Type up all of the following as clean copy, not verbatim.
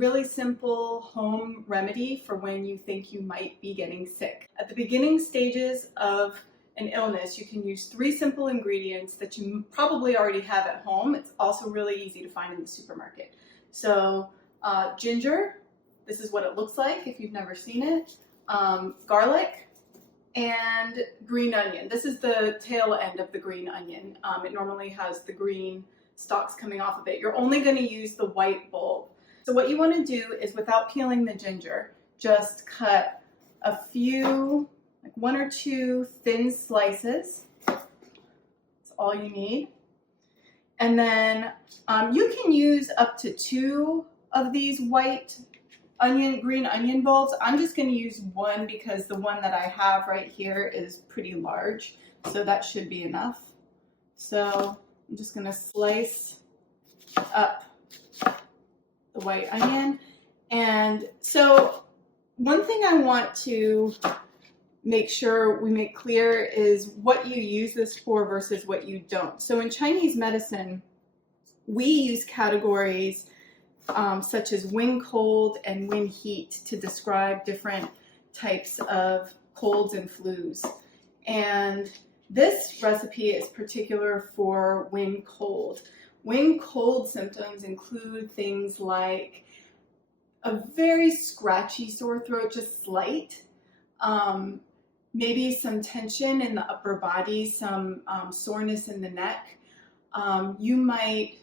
really simple home remedy for when you think you might be getting sick. At the beginning stages of an illness, you can use 3 simple ingredients that you probably already have at home. It's also really easy to find in the supermarket. So ginger, this is what it looks like if you've never seen it, garlic, and green onion. This is the tail end of the green onion. It normally has the green stalks coming off of it. You're only going to use the white bulb. So what you want to do is, without peeling the ginger, just cut a few, like 1 or 2 thin slices. That's all you need. And then you can use up to 2 of these green onion bulbs. I'm just going to use 1 because the one that I have right here is pretty large, so that should be enough. So I'm just going to slice up the white onion. And so one thing I want to make sure we make clear is what you use this for versus what you don't. So in Chinese medicine, we use categories such as wind cold and wind heat to describe different types of colds and flus. And this recipe is particular for wind cold. Wind cold symptoms include things like a very scratchy sore throat, just slight, maybe some tension in the upper body, some soreness in the neck. You might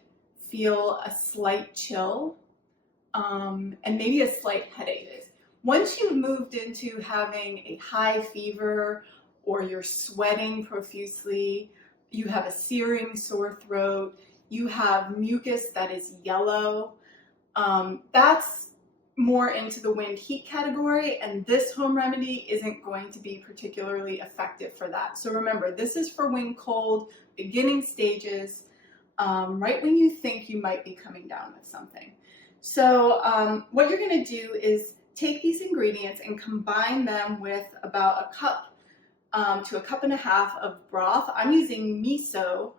feel a slight chill, and maybe a slight headache. Once you've moved into having a high fever, or you're sweating profusely, you have a searing sore throat, you have mucus that is yellow, that's more into the wind heat category, and this home remedy isn't going to be particularly effective for that. So remember, this is for wind cold, beginning stages, right when you think you might be coming down with something. So what you're going to do is take these ingredients and combine them with about a cup to a cup and a half of broth. I'm using miso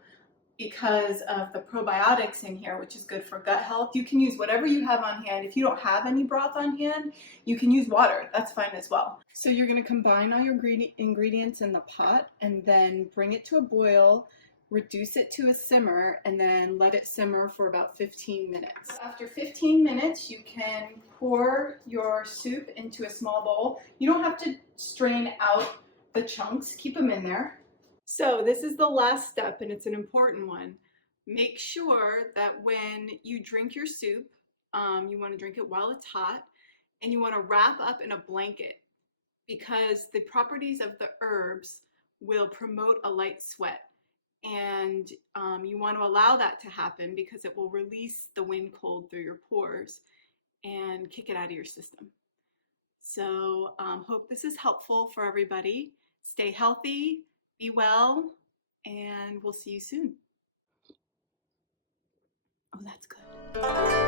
because of the probiotics in here, which is good for gut health. You can use whatever you have on hand. If you don't have any broth on hand, you can use water. That's fine as well. So you're going to combine all your ingredients in the pot and then bring it to a boil, reduce it to a simmer, and then let it simmer for about 15 minutes. After 15 minutes, you can pour your soup into a small bowl. You don't have to strain out the chunks, keep them in there. So this is the last step, and it's an important one. Make sure that when you drink your soup, you want to drink it while it's hot, and you want to wrap up in a blanket, because the properties of the herbs will promote a light sweat. And you want to allow that to happen because it will release the wind cold through your pores and kick it out of your system. So hope this is helpful for everybody. Stay healthy, be well, and we'll see you soon. Oh, that's good.